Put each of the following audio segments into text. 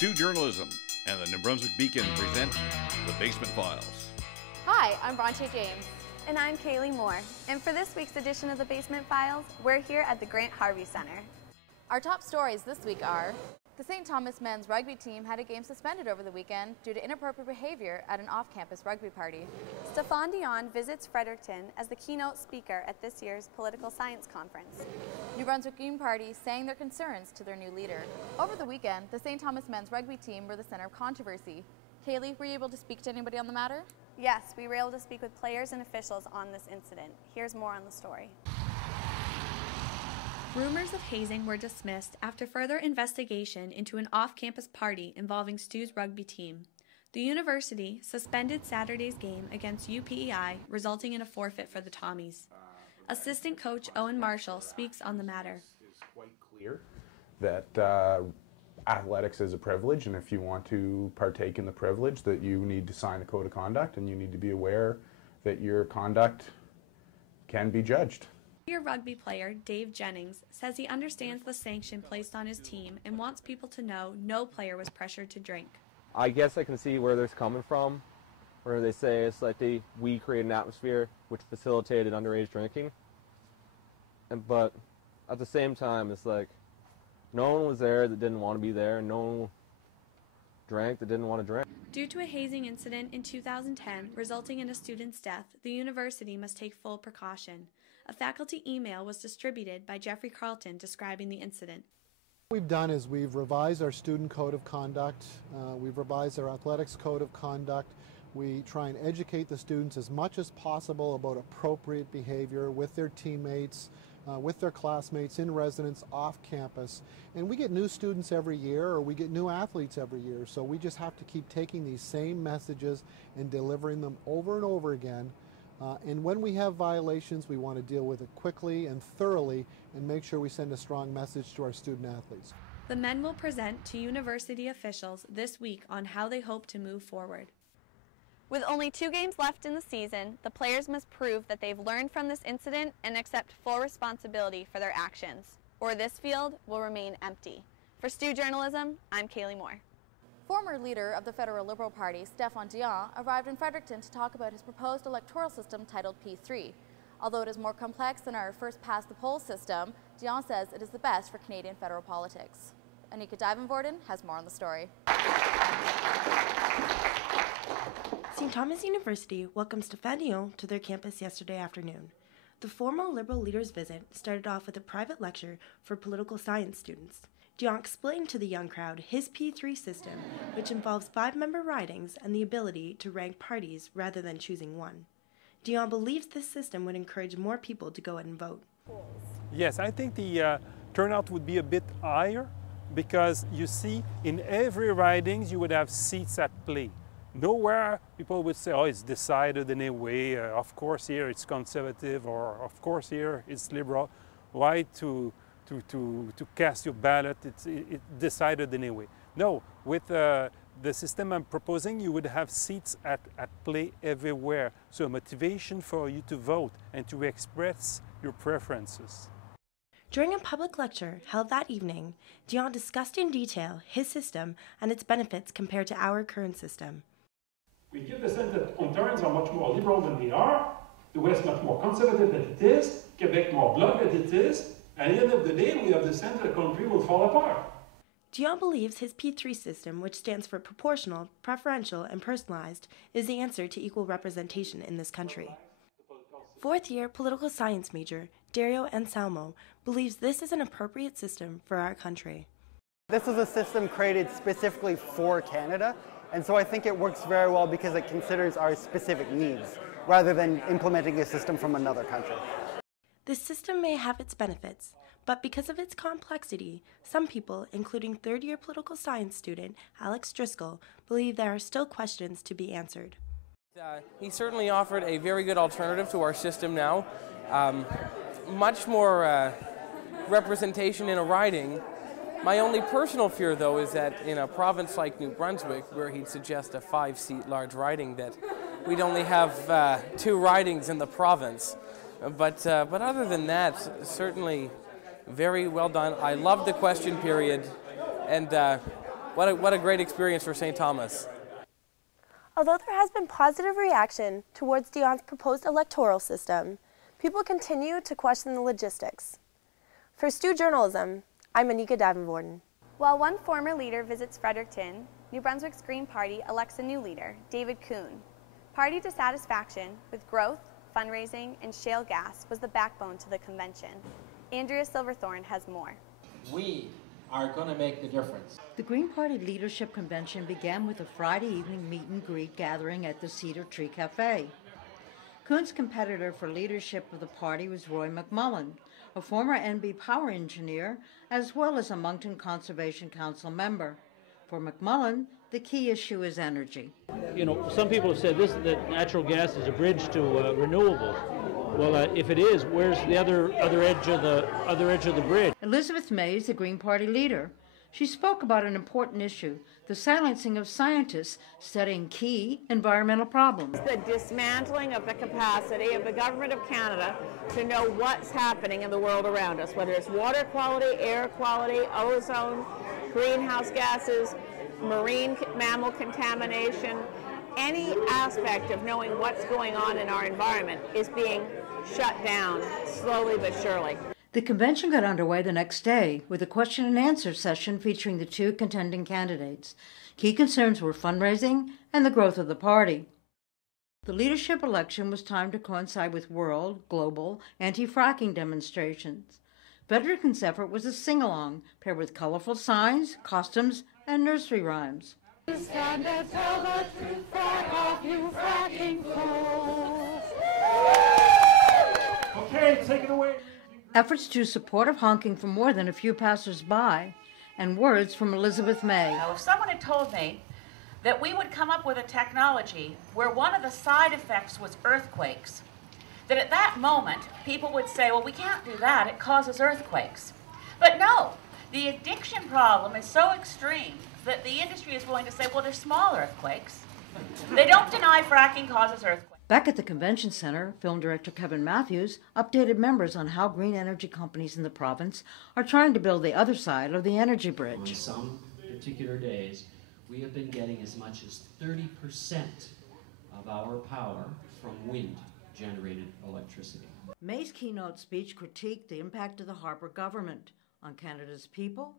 STU Journalism and the New Brunswick Beacon present the Basement Files. Hi, I'm Bronte James. And I'm Kaylee Moore. And for this week's edition of the Basement Files, we're here at the Grant Harvey Center. Our top stories this week are: the St. Thomas men's rugby team had a game suspended over the weekend due to inappropriate behavior at an off-campus rugby party. Stephane Dion visits Fredericton as the keynote speaker at this year's Political Science Conference. New Brunswick Green Party sang their concerns to their new leader. Over the weekend, the St. Thomas men's rugby team were the center of controversy. Kaylee, were you able to speak to anybody on the matter? Yes, we were able to speak with players and officials on this incident. Here's more on the story. Rumors of hazing were dismissed after further investigation into an off-campus party involving STU's rugby team. The university suspended Saturday's game against UPEI, resulting in a forfeit for the Tommies. Assistant coach Owen Marshall speaks on the matter. It's quite clear that athletics is a privilege, and if you want to partake in the privilege, that you need to sign a code of conduct, and you need to be aware that your conduct can be judged. Senior rugby player Dave Jennings says he understands the sanction placed on his team and wants people to know no player was pressured to drink. I guess I can see where they're coming from, where they say it's like we create an atmosphere which facilitated underage drinking. But at the same time, it's like no one was there that didn't want to be there, and no one drank that didn't want to drink. Due to a hazing incident in 2010 resulting in a student's death, the university must take full precaution. A faculty email was distributed by Jeffrey Carlton describing the incident. What we've done is we've revised our student code of conduct, we've revised our athletics code of conduct. We try and educate the students as much as possible about appropriate behavior with their teammates, with their classmates, in residence, off campus. And we get new students every year, or we get new athletes every year, so we just have to keep taking these same messages and delivering them over and over again. And when we have violations, we want to deal with it quickly and thoroughly and make sure we send a strong message to our student athletes. The men will present to university officials this week on how they hope to move forward. With only 2 games left in the season, the players must prove that they've learned from this incident and accept full responsibility for their actions, or this field will remain empty. For STU Journalism, I'm Kaylee Moore. Former leader of the Federal Liberal Party, Stephane Dion, arrived in Fredericton to talk about his proposed electoral system titled P3. Although it is more complex than our first-past-the-poll system, Dion says it is the best for Canadian federal politics. Anika Divenvorden has more on the story. St. Thomas University welcomed Stephane Dion to their campus yesterday afternoon. The formal Liberal leader's visit started off with a private lecture for political science students. Dion explained to the young crowd his P3 system, which involves 5-member ridings and the ability to rank parties rather than choosing one. Dion believes this system would encourage more people to go out and vote. Yes, I think the turnout would be a bit higher because you see, in every ridings you would have seats at play. Nowhere people would say, oh, it's decided in a way, of course here it's conservative, or of course here it's liberal. Why to cast your ballot, it's decided in a way. No, with the system I'm proposing, you would have seats at play everywhere. So a motivation for you to vote and to express your preferences. During a public lecture held that evening, Dion discussed in detail his system and its benefits compared to our current system. We give the sense that Ontarians are much more liberal than we are, the West much more conservative than it is, Quebec more bloc than it is, and at the end of the day, we have the sense that the country will fall apart. Dion believes his P3 system, which stands for proportional, preferential, and personalized, is the answer to equal representation in this country. Fourth-year political science major Dario Anselmo believes this is an appropriate system for our country. This is a system created specifically for Canada, and so I think it works very well because it considers our specific needs, rather than implementing a system from another country. This system may have its benefits, but because of its complexity, some people, including third-year political science student Alex Driscoll, believe there are still questions to be answered. He certainly offered a very good alternative to our system now. Much more representation in a riding. My only personal fear, though, is that in a province like New Brunswick, where he'd suggest a 5-seat large riding, that we'd only have 2 ridings in the province. But other than that, certainly very well done. I love the question period, and What a great experience for St. Thomas. Although there has been positive reaction towards Dion's proposed electoral system, people continue to question the logistics. For STU Journalism, I'm Anika Davenvorten. While one former leader visits Fredericton, New Brunswick's Green Party elects a new leader, David Kuhn. Party dissatisfaction with growth, fundraising, and shale gas was the backbone to the convention. Andrea Silverthorne has more. We are going to make the difference. The Green Party Leadership Convention began with a Friday evening meet and greet gathering at the Cedar Tree Cafe. Kuhn's competitor for leadership of the party was Roy McMullen, a former NB power engineer, as well as a Moncton Conservation Council member. For McMullen, the key issue is energy. You know, some people have said that natural gas is a bridge to renewables. Well, if it is, where's the other edge of the bridge? Elizabeth May is the Green Party leader. She spoke about an important issue, the silencing of scientists studying key environmental problems. The dismantling of the capacity of the Government of Canada to know what's happening in the world around us, whether it's water quality, air quality, ozone, greenhouse gases, marine mammal contamination. Any aspect of knowing what's going on in our environment is being shut down slowly but surely. The convention got underway the next day with a question and answer session featuring the two contending candidates. Key concerns were fundraising and the growth of the party. The leadership election was timed to coincide with world, global, anti-fracking demonstrations. Fredericton's effort was a sing-along paired with colorful signs, costumes, and nursery rhymes. Stand and tell the truth, frack off, you fracking fools. Okay, take it away. Efforts drew supportive honking from more than a few passers-by, and words from Elizabeth May. Now, if someone had told me that we would come up with a technology where one of the side effects was earthquakes, that at that moment people would say, well, we can't do that, it causes earthquakes. But no, the addiction problem is so extreme that the industry is willing to say, well, they're small earthquakes. They don't deny fracking causes earthquakes. Back at the convention center, film director Kevin Matthews updated members on how green energy companies in the province are trying to build the other side of the energy bridge. On some particular days, we have been getting as much as 30% of our power from wind-generated electricity. May's keynote speech critiqued the impact of the Harper government on Canada's people,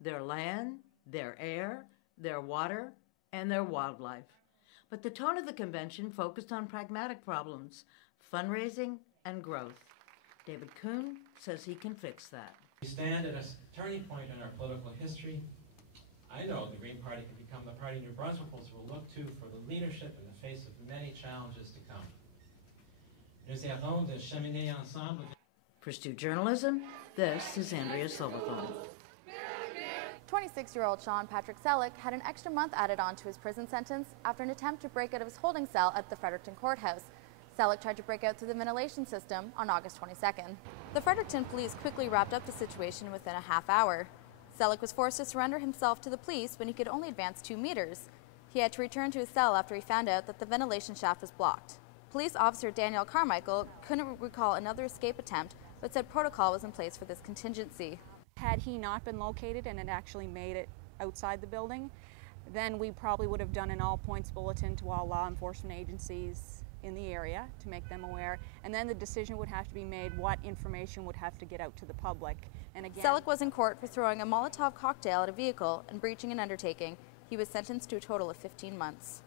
their land, their air, their water, and their wildlife. But the tone of the convention focused on pragmatic problems, fundraising and growth. David Kuhn says he can fix that. We stand at a turning point in our political history. I know the Green Party can become the party New Brunswickers will look to for the leadership in the face of many challenges to come. Nous avons de cheminer ensemble. For STU Journalism, this is Andrea Silverthorne. 26-year-old Sean Patrick Selleck had an extra month added on to his prison sentence after an attempt to break out of his holding cell at the Fredericton courthouse. Selleck tried to break out through the ventilation system on August 22nd. The Fredericton police quickly wrapped up the situation within a half hour. Selleck was forced to surrender himself to the police when he could only advance 2 meters. He had to return to his cell after he found out that the ventilation shaft was blocked. Police officer Daniel Carmichael couldn't recall another escape attempt, but said protocol was in place for this contingency. Had he not been located and had actually made it outside the building, then we probably would have done an all-points bulletin to all law enforcement agencies in the area to make them aware, and then the decision would have to be made what information would have to get out to the public. And again, Selleck was in court for throwing a Molotov cocktail at a vehicle and breaching an undertaking. He was sentenced to a total of 15 months.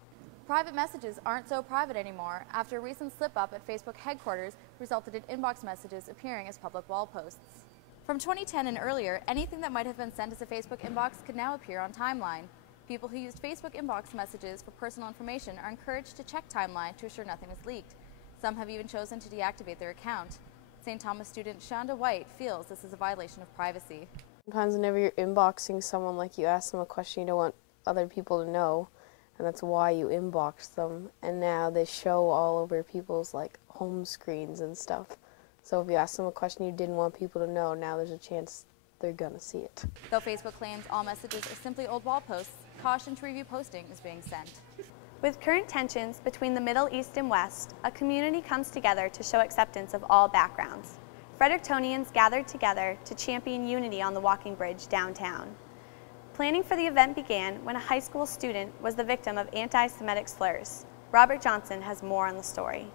Private messages aren't so private anymore after a recent slip-up at Facebook headquarters resulted in inbox messages appearing as public wall posts. From 2010 and earlier, anything that might have been sent as a Facebook inbox could now appear on Timeline. People who used Facebook inbox messages for personal information are encouraged to check Timeline to assure nothing is leaked. Some have even chosen to deactivate their account. St. Thomas student Shonda White feels this is a violation of privacy. Sometimes whenever you're inboxing someone, like you ask them a question you don't want other people to know, and that's why you inbox them, and now they show all over people's like home screens and stuff. So if you ask them a question you didn't want people to know, now there's a chance they're gonna see it. Though Facebook claims all messages are simply old wall posts, caution to review posting is being sent. With current tensions between the Middle East and West, a community comes together to show acceptance of all backgrounds. Frederictonians gathered together to champion unity on the walking bridge downtown. planning for the event began when a high school student was the victim of anti-Semitic slurs. Robert Johnson has more on the story.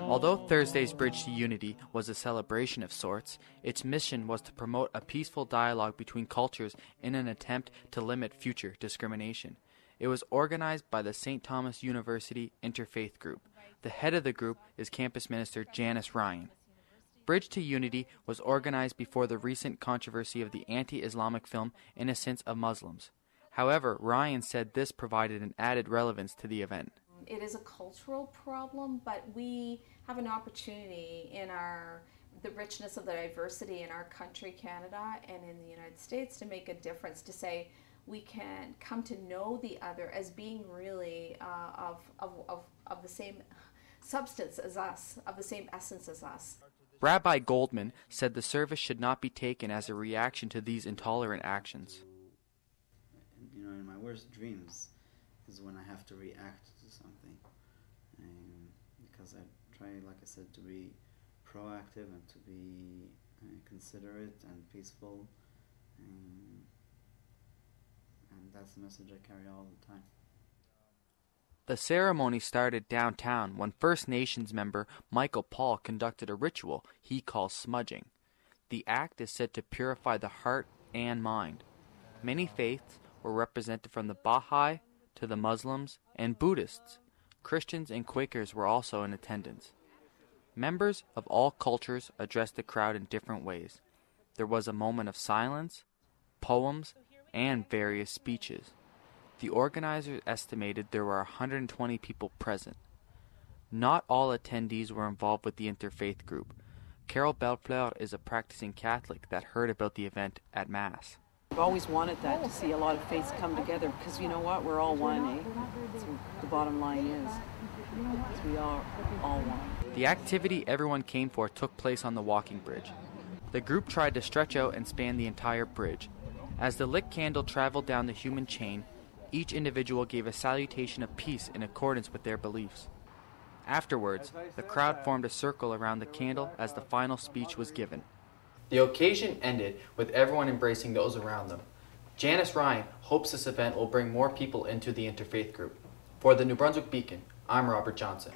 Although Thursday's Bridge to Unity was a celebration of sorts, its mission was to promote a peaceful dialogue between cultures in an attempt to limit future discrimination. It was organized by the St. Thomas University Interfaith Group. The head of the group is Campus Minister Janice Ryan. Bridge to Unity was organized before the recent controversy of the anti-Islamic film Innocence of Muslims. However, Ryan said this provided an added relevance to the event. It is a cultural problem, but we have an opportunity in the richness of the diversity in our country, Canada, and in the United States to make a difference, to say we can come to know the other as being really of the same substance as us, of the same essence as us. Rabbi Goldman said the service should not be taken as a reaction to these intolerant actions. You know, in my worst dreams is when I have to react to something, because I try, like I said, to be proactive and to be considerate and peaceful, and that's the message I carry all the time. The ceremony started downtown when First Nations member Michael Paul conducted a ritual he calls smudging. The act is said to purify the heart and mind. Many faiths were represented from the Baha'i to the Muslims and Buddhists. Christians and Quakers were also in attendance. Members of all cultures addressed the crowd in different ways. There was a moment of silence, poems, and various speeches. The organizers estimated there were 120 people present. Not all attendees were involved with the interfaith group. Carol Belfleur is a practicing Catholic that heard about the event at Mass. I've always wanted that, to see a lot of faiths come together, because you know what, we're all one, eh? That's what the bottom line is we are all one. The activity everyone came for took place on the walking bridge. The group tried to stretch out and span the entire bridge. As the lit candle traveled down the human chain, each individual gave a salutation of peace in accordance with their beliefs. Afterwards, the crowd formed a circle around the candle as the final speech was given. The occasion ended with everyone embracing those around them. Janice Ryan hopes this event will bring more people into the interfaith group. For the New Brunswick Beacon, I'm Robert Johnson.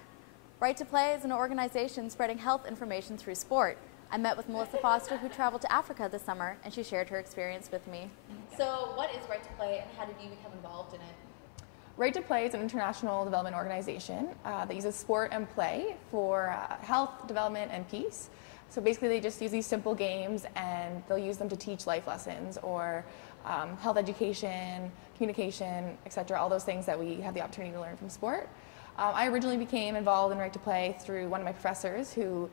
Right to Play is an organization spreading health information through sport. I met with Melissa Foster, who traveled to Africa this summer, and she shared her experience with me. So what is Right to Play, and how did you become involved in it? Right to Play is an international development organization that uses sport and play for health, development, and peace. So basically they just use these simple games and they'll use them to teach life lessons or health education, communication, etc., all those things that we have the opportunity to learn from sport. I originally became involved in Right to Play through one of my professors who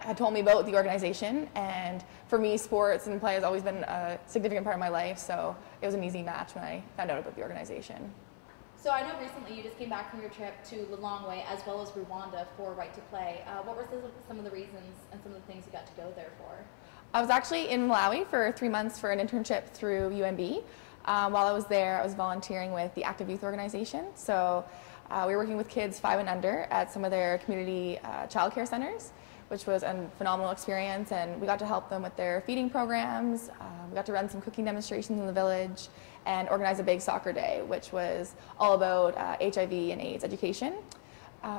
had told me about the organization, and for me, sports and play has always been a significant part of my life, so it was an easy match when I found out about the organization. So I know recently you just came back from your trip to Lilongwe as well as Rwanda for Right to Play. What were some of the reasons and some of the things you got to go there for? I was actually in Malawi for 3 months for an internship through UMB. While I was there, I was volunteering with the Active Youth Organization. So we were working with kids 5 and under at some of their community childcare centers, which was a phenomenal experience, and we got to help them with their feeding programs. We got to run some cooking demonstrations in the village and organize a big soccer day, which was all about HIV and AIDS education.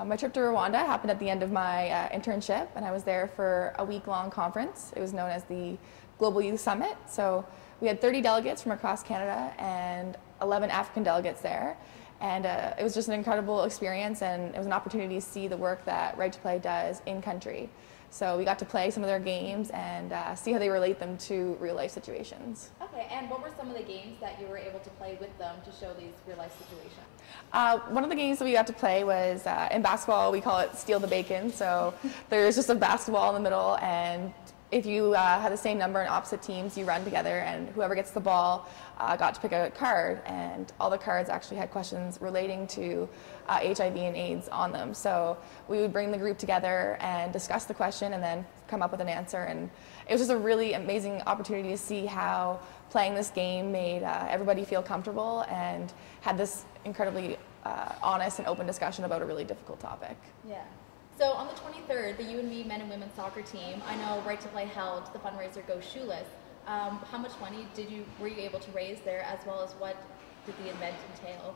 My trip to Rwanda happened at the end of my internship, and I was there for a week-long conference. It was known as the Global Youth Summit. So we had 30 delegates from across Canada and 11 African delegates there. And it was just an incredible experience, and it was an opportunity to see the work that Right to Play does in country. So we got to play some of their games and see how they relate them to real-life situations. Okay, and what were some of the games that you were able to play with them to show these real-life situations? One of the games that we got to play was, in basketball, we call it Steal the Bacon. So there's just a basketball in the middle, and if you have the same number in opposite teams, you run together, and whoever gets the ball got to pick a card, and all the cards actually had questions relating to HIV and AIDS on them. So we would bring the group together and discuss the question and then come up with an answer, and it was just a really amazing opportunity to see how playing this game made everybody feel comfortable and had this incredibly honest and open discussion about a really difficult topic. Yeah. So on the 23rd, the UNB men and women soccer team, I know Right to Play held the fundraiser Go Shoeless. How much money were you able to raise there, as well as what did the event entail?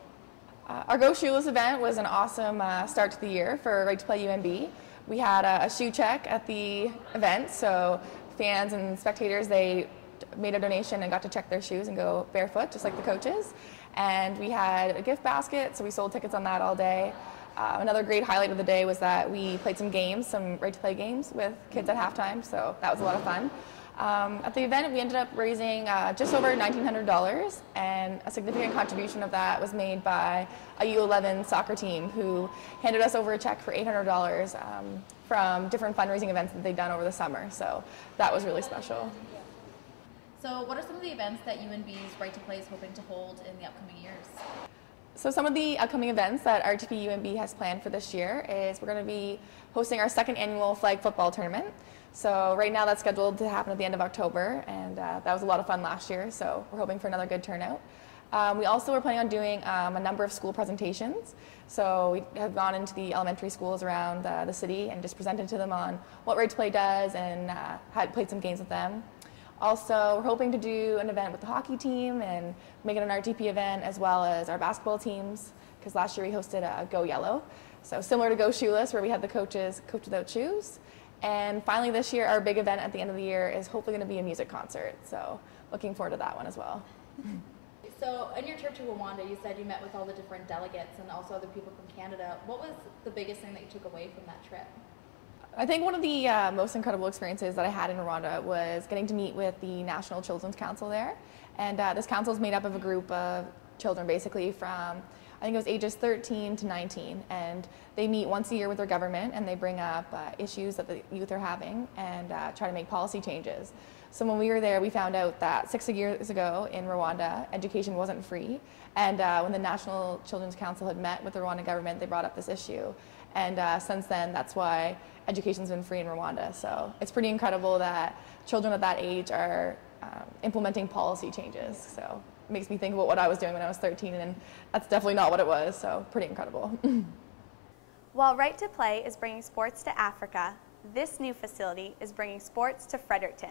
Our Go Shoeless event was an awesome start to the year for Right to Play UNB. We had a shoe check at the event, so fans and spectators, they made a donation and got to check their shoes and go barefoot, just like the coaches. And we had a gift basket, so we sold tickets on that all day. Another great highlight of the day was that we played some games, some Right to Play games with kids at halftime, so that was a lot of fun. At the event, we ended up raising just over $1,900, and a significant contribution of that was made by a U11 soccer team who handed us over a check for $800 from different fundraising events that they'd done over the summer, so that was really special. So what are some of the events that UNB's Right to Play is hoping to hold in the upcoming years? So some of the upcoming events that RTP UNB has planned for this year is we're going to be hosting our second annual flag football tournament. So right now that's scheduled to happen at the end of October, and that was a lot of fun last year, so we're hoping for another good turnout. We also are planning on doing a number of school presentations. So we have gone into the elementary schools around the city and just presented to them on what Right to Play does, and had played some games with them. Also, we're hoping to do an event with the hockey team and make it an RTP event, as well as our basketball teams, because last year we hosted a Go Yellow. So similar to Go Shoeless, where we had the coaches coach without shoes. And finally this year, our big event at the end of the year is hopefully going to be a music concert. So looking forward to that one as well. So on your trip to Rwanda, you said you met with all the different delegates and also other people from Canada. What was the biggest thing that you took away from that trip? I think one of the most incredible experiences that I had in Rwanda was getting to meet with the National Children's Council there. And this council is made up of a group of children basically from, I think it was ages 13 to 19. And they meet once a year with their government, and they bring up issues that the youth are having and try to make policy changes. So when we were there, we found out that 6 years ago in Rwanda, education wasn't free. And when the National Children's Council had met with the Rwandan government, they brought up this issue. And since then, that's why education's been free in Rwanda. So it's pretty incredible that children at that age are implementing policy changes. So it makes me think about what I was doing when I was 13, and that's definitely not what it was, so pretty incredible. While Right to Play is bringing sports to Africa, this new facility is bringing sports to Fredericton.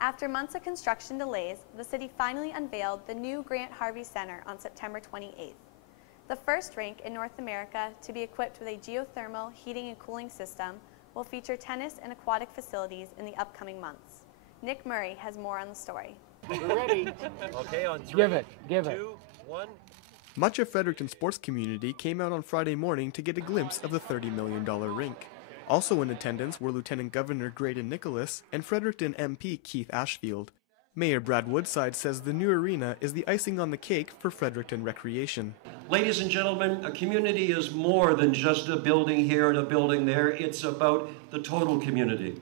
After months of construction delays, the city finally unveiled the new Grant Harvey Center on September 28th. The first rink in North America to be equipped with a geothermal heating and cooling system will feature tennis and aquatic facilities in the upcoming months. Nick Murray has more on the story. We're ready. Okay, on 3, give 2, 1. Much of Fredericton's sports community came out on Friday morning to get a glimpse of the $30 million rink. Also in attendance were Lieutenant Governor Graydon Nicholas and Fredericton MP Keith Ashfield. Mayor Brad Woodside says the new arena is the icing on the cake for Fredericton recreation. Ladies and gentlemen, a community is more than just a building here and a building there. It's about the total community.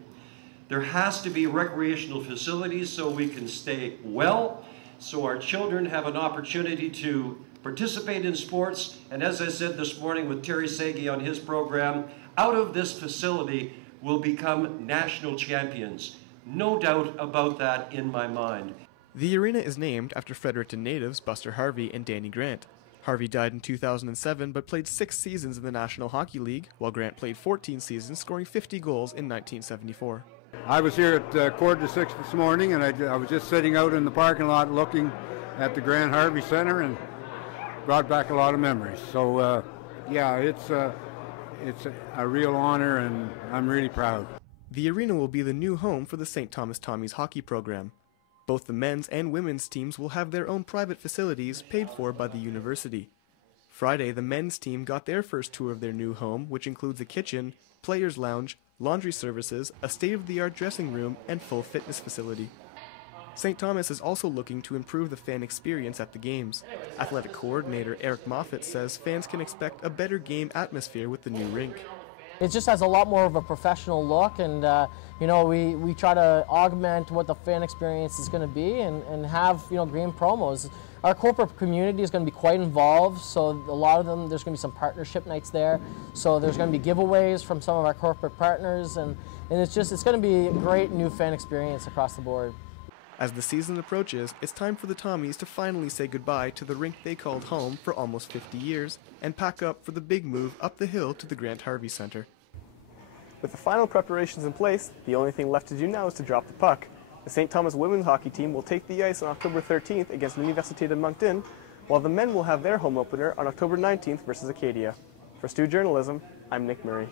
There has to be recreational facilities so we can stay well, so our children have an opportunity to participate in sports. And as I said this morning with Terry Sagi on his program, out of this facility will become national champions. No doubt about that in my mind. The arena is named after Fredericton natives Buster Harvey and Danny Grant. Harvey died in 2007 but played 6 seasons in the National Hockey League, while Grant played 14 seasons, scoring 50 goals in 1974. I was here at 5:45 this morning, and I was just sitting out in the parking lot looking at the Grant Harvey Center, and brought back a lot of memories. So yeah, it's a real honor, and I'm really proud. The arena will be the new home for the St. Thomas Tommies hockey program. Both the men's and women's teams will have their own private facilities paid for by the university. Friday, the men's team got their first tour of their new home, which includes a kitchen, players' lounge, laundry services, a state-of-the-art dressing room, and full fitness facility. St. Thomas is also looking to improve the fan experience at the games. Athletic coordinator Eric Moffat says fans can expect a better game atmosphere with the new rink. It just has a lot more of a professional look, and you know, we try to augment what the fan experience is going to be, and have, you know, green promos. Our corporate community is going to be quite involved, so a lot of them, there's going to be some partnership nights there. So there's going to be giveaways from some of our corporate partners, and it's going to be a great new fan experience across the board. As the season approaches, it's time for the Tommies to finally say goodbye to the rink they called home for almost 50 years and pack up for the big move up the hill to the Grant Harvey Center. With the final preparations in place, the only thing left to do now is to drop the puck. The St. Thomas women's hockey team will take the ice on October 13th against L'Université de Moncton, while the men will have their home opener on October 19th versus Acadia. For STU Journalism, I'm Nick Murray.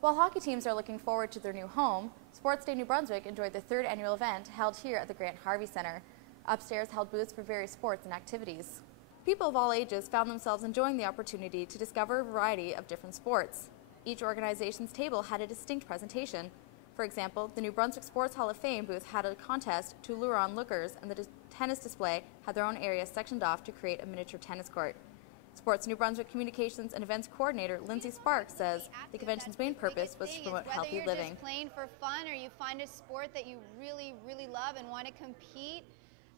While hockey teams are looking forward to their new home, Sports Day New Brunswick enjoyed the third annual event held here at the Grant Harvey Centre. Upstairs held booths for various sports and activities. People of all ages found themselves enjoying the opportunity to discover a variety of different sports. Each organization's table had a distinct presentation. For example, the New Brunswick Sports Hall of Fame booth had a contest to lure on lookers, and the tennis display had their own area sectioned off to create a miniature tennis court. Sports New Brunswick Communications and Events Coordinator Lindsay Sparks says the convention's main purpose was to promote healthy living. Whether you're just playing for fun or you find a sport that you really, really love and want to compete,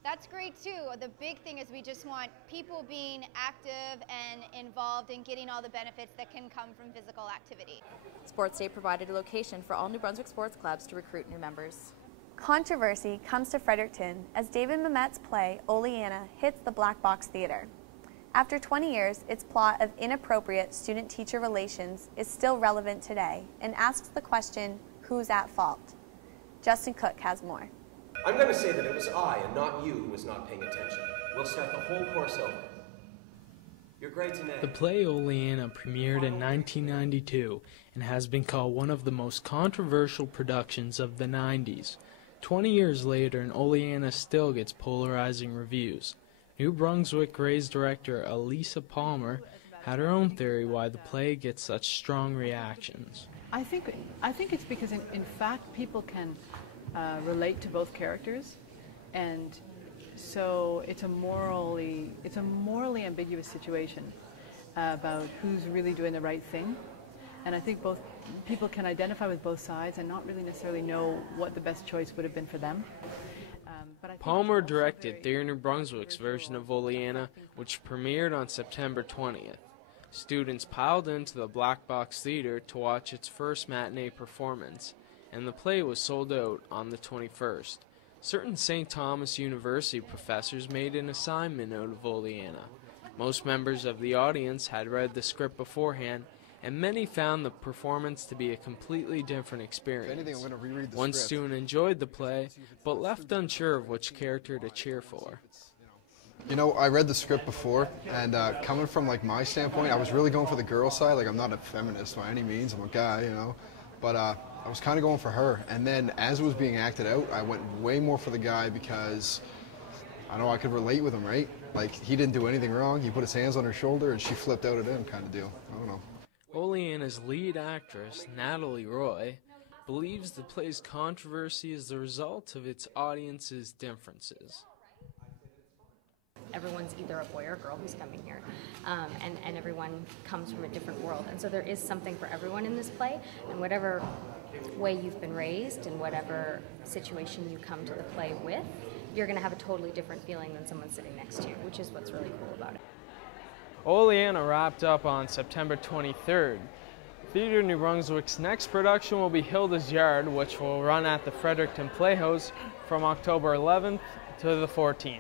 that's great too. The big thing is we just want people being active and involved and getting all the benefits that can come from physical activity. Sports Day provided a location for all New Brunswick sports clubs to recruit new members. Controversy comes to Fredericton as David Mamet's play, Oleana, hits the Black Box Theatre. After 20 years, its plot of inappropriate student-teacher relations is still relevant today and asks the question, who's at fault? Justin Cook has more. I'm going to say that it was I and not you who was not paying attention. We'll start the whole course over. Your grades in A. The play Oleana premiered in 1992 and has been called one of the most controversial productions of the 90s. 20 years later, and Oleana still gets polarizing reviews. New Brunswick Rays director Elisa Palmer had her own theory why the play gets such strong reactions. I think it's because in fact people can relate to both characters, and so it's a morally ambiguous situation about who's really doing the right thing, and I think both people can identify with both sides and not really necessarily know what the best choice would have been for them. Palmer directed Theatre New Brunswick's version of Oleana, which premiered on September 20th. Students piled into the Black Box Theatre to watch its first matinee performance, and the play was sold out on the 21st. Certain St. Thomas University professors made an assignment out of Oleana. Most members of the audience had read the script beforehand, and many found the performance to be a completely different experience. One student enjoyed the play, but left unsure of which character to cheer for. You know, I read the script before, and coming from like my standpoint, I was really going for the girl side. Like, I'm not a feminist by any means, I'm a guy, you know, but I was kind of going for her. And then as it was being acted out, I went way more for the guy because I know I could relate with him, right? Like, he didn't do anything wrong. He put his hands on her shoulder, and she flipped out at him, kind of deal. I don't know. Oleana's lead actress, Natalie Roy, believes the play's controversy is the result of its audience's differences. Everyone's either a boy or a girl who's coming here, and everyone comes from a different world. And so there is something for everyone in this play, and whatever way you've been raised and whatever situation you come to the play with, you're going to have a totally different feeling than someone sitting next to you, which is what's really cool about it. Oleana wrapped up on September 23rd. Theatre New Brunswick's next production will be Hilda's Yard, which will run at the Fredericton Playhouse from October 11th to the 14th.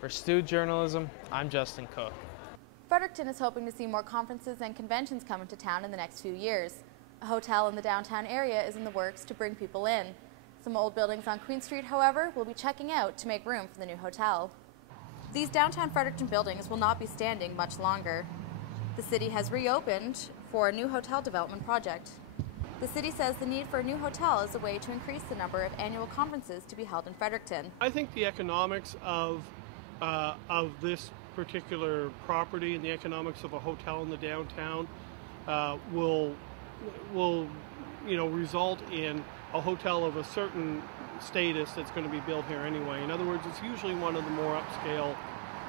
For STU Journalism, I'm Justin Cook. Fredericton is hoping to see more conferences and conventions come into town in the next few years. A hotel in the downtown area is in the works to bring people in. Some old buildings on Queen Street, however, will be checking out to make room for the new hotel. These downtown Fredericton buildings will not be standing much longer. The city has reopened for a new hotel development project. The city says the need for a new hotel is a way to increase the number of annual conferences to be held in Fredericton. I think the economics of this particular property and the economics of a hotel in the downtown will result in a hotel of a certain status that's going to be built here anyway. In other words, it's usually one of the more upscale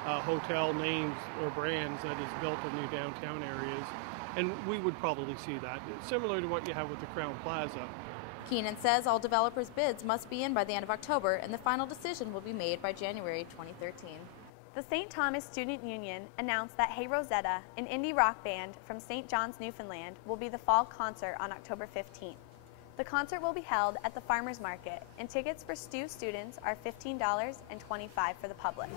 hotel names or brands that is built in new downtown areas, and we would probably see that. It's similar to what you have with the Crown Plaza. Keenan says all developers' bids must be in by the end of October, and the final decision will be made by January 2013. The St. Thomas Student Union announced that Hey Rosetta, an indie rock band from St. John's, Newfoundland, will be the fall concert on October 15th. The concert will be held at the Farmers Market, and tickets for STU students are $15 and $25 for the public.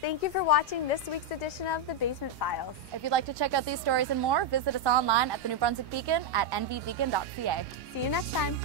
Thank you for watching this week's edition of the Basement Files. If you'd like to check out these stories and more, visit us online at the New Brunswick Beacon at nvbeacon.ca. See you next time.